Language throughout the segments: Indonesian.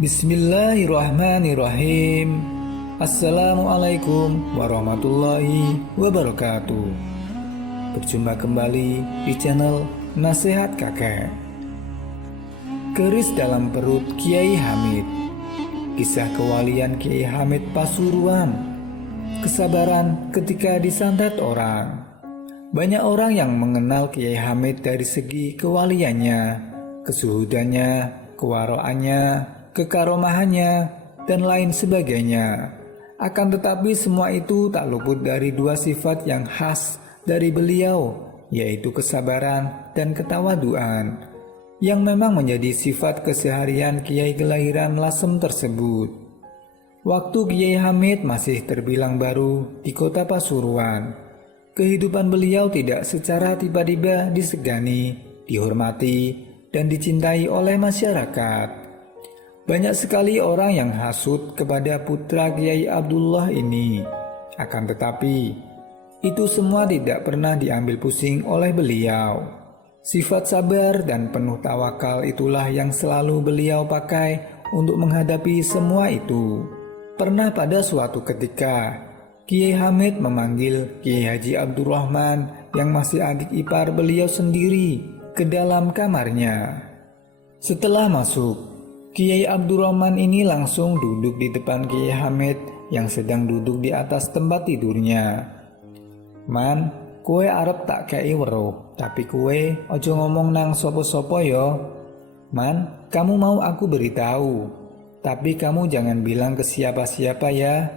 Bismillahirrahmanirrahim. Assalamualaikum warahmatullahi wabarakatuh. Berjumpa kembali di channel Nasihat Kakek. Keris dalam perut Kiai Hamid. Kisah kewalian Kiai Hamid Pasuruan. Kesabaran ketika disantet orang. Banyak orang yang mengenal Kiai Hamid dari segi kewaliannya, kesuhudannya, kewaroannya, kekaromahannya, dan lain sebagainya. Akan tetapi semua itu tak luput dari dua sifat yang khas dari beliau, yaitu kesabaran dan ketawaduan, yang memang menjadi sifat keseharian Kiai kelahiran Lasem tersebut. Waktu Kiai Hamid masih terbilang baru di kota Pasuruan, kehidupan beliau tidak secara tiba-tiba disegani, dihormati, dan dicintai oleh masyarakat. Banyak sekali orang yang hasut kepada putra Kiai Abdullah ini. Akan tetapi, itu semua tidak pernah diambil pusing oleh beliau. Sifat sabar dan penuh tawakal itulah yang selalu beliau pakai untuk menghadapi semua itu. Pernah pada suatu ketika, Kiai Hamid memanggil Kiai Haji Abdurrahman yang masih adik ipar beliau sendiri ke dalam kamarnya. Setelah masuk, Kiai Abdurrahman ini langsung duduk di depan Kiai Hamid yang sedang duduk di atas tempat tidurnya. "Man, kue arep tak kei weruh, tapi kue ojo ngomong nang sopo-sopo yo. Man, kamu mau aku beritahu, tapi kamu jangan bilang ke siapa-siapa ya,"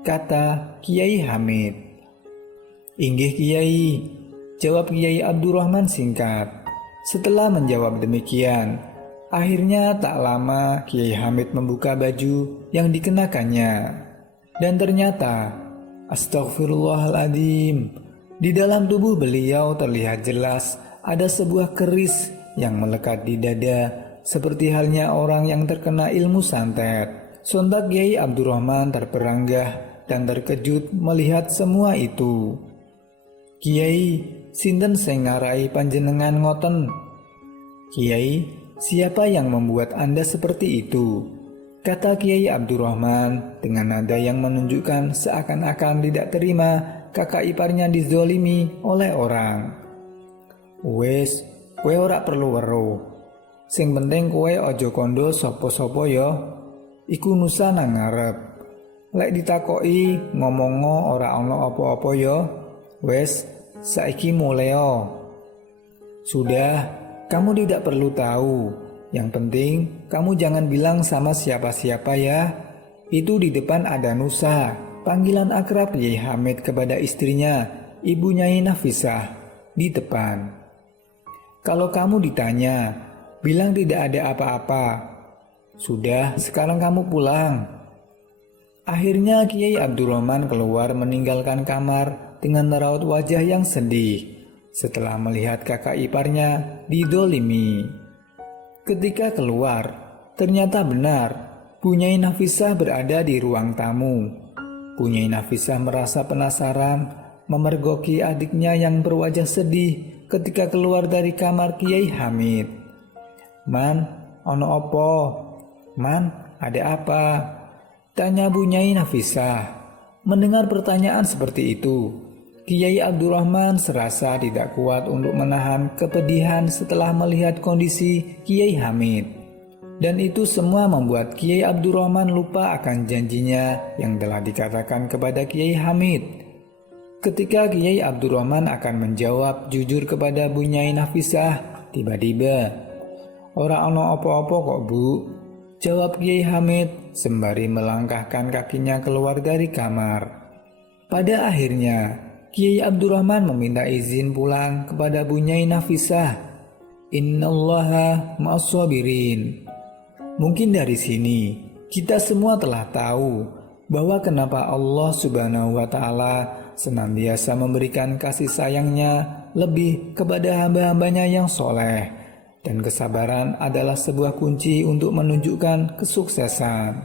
kata Kiai Hamid. "Inggih Kiai," jawab Kiai Abdurrahman singkat. Setelah menjawab demikian, akhirnya tak lama Kiai Hamid membuka baju yang dikenakannya. Dan ternyata, astagfirullahaladzim, di dalam tubuh beliau terlihat jelas ada sebuah keris yang melekat di dada, seperti halnya orang yang terkena ilmu santet. Sontak Kiai Abdurrahman terperanggah dan terkejut melihat semua itu. "Kiai, sinten sing ngarai panjenengan ngoten?" "Kiai, siapa yang membuat Anda seperti itu?" kata Kiai Abdurrahman dengan nada yang menunjukkan seakan-akan tidak terima kakak iparnya dizolimi oleh orang. "Wes, kowe ora perlu weruh. Sing penting kowe ojo kondo sopo-sopo yo. Iku nusa nang ngarep. Lek ditakoki ngomongo ora ono apa-apa yo. Wes, saiki muleo." "Sudah, kamu tidak perlu tahu. Yang penting kamu jangan bilang sama siapa-siapa ya. Itu di depan ada Nusa," panggilan akrab Kiai Hamid kepada istrinya, Ibu Nyai Nafisah, di depan. "Kalau kamu ditanya, bilang tidak ada apa-apa. Sudah, sekarang kamu pulang." Akhirnya Kiai Abdurrahman keluar meninggalkan kamar dengan raut wajah yang sedih setelah melihat kakak iparnya didolimi. Ketika keluar, ternyata benar Bu Nyai Nafisah berada di ruang tamu. Bu Nyai Nafisah merasa penasaran memergoki adiknya yang berwajah sedih ketika keluar dari kamar Kiai Hamid. "Man, ono opo? Man, ada apa?" tanya Bu Nyai Nafisah. Mendengar pertanyaan seperti itu, Kiai Abdurrahman serasa tidak kuat untuk menahan kepedihan setelah melihat kondisi Kiai Hamid. Dan itu semua membuat Kiai Abdurrahman lupa akan janjinya yang telah dikatakan kepada Kiai Hamid. Ketika Kiai Abdurrahman akan menjawab jujur kepada Bu Nyai Nafisah, tiba-tiba, "Ora ono opo-opo kok Bu," jawab Kiai Hamid sembari melangkahkan kakinya keluar dari kamar. Pada akhirnya, Kiai Abdurrahman meminta izin pulang kepada Bu Nyai Nafisah. Innallaha ma'as-sabirin. Mungkin dari sini, kita semua telah tahu bahwa kenapa Allah Subhanahu wa Ta'ala senantiasa memberikan kasih sayangnya lebih kepada hamba-hambanya yang soleh. Dan kesabaran adalah sebuah kunci untuk menunjukkan kesuksesan.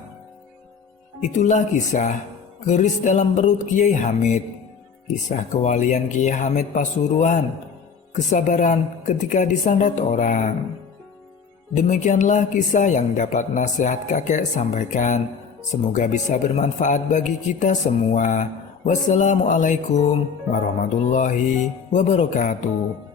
Itulah kisah keris dalam perut Kiai Hamid. Kisah kewalian Kiai Hamid Pasuruan. Kesabaran ketika disantet orang. Demikianlah kisah yang dapat nasihat kakek sampaikan. Semoga bisa bermanfaat bagi kita semua. Wassalamualaikum warahmatullahi wabarakatuh.